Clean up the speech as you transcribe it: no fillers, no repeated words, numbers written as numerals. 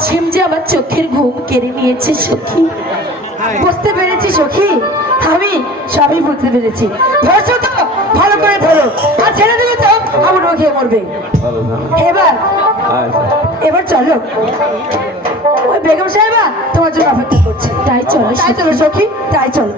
অসীম যে আমার চোখের ঘুম কেড়ে নিয়েছে সখী। বুঝতে পেরেছি সখী, আমি সবই বুঝতে পেরেছি। ধরছো তো ভালো করে ধরো, আর ছেড়ে দেবে তো আমার রোগ খেয়ে মরবে। এবার এবার চলো, ওই বেগম সাহেবা তোমার জন্য অপেক্ষা করছে। তাই চলো তাই চলো সখী, তাই চলো।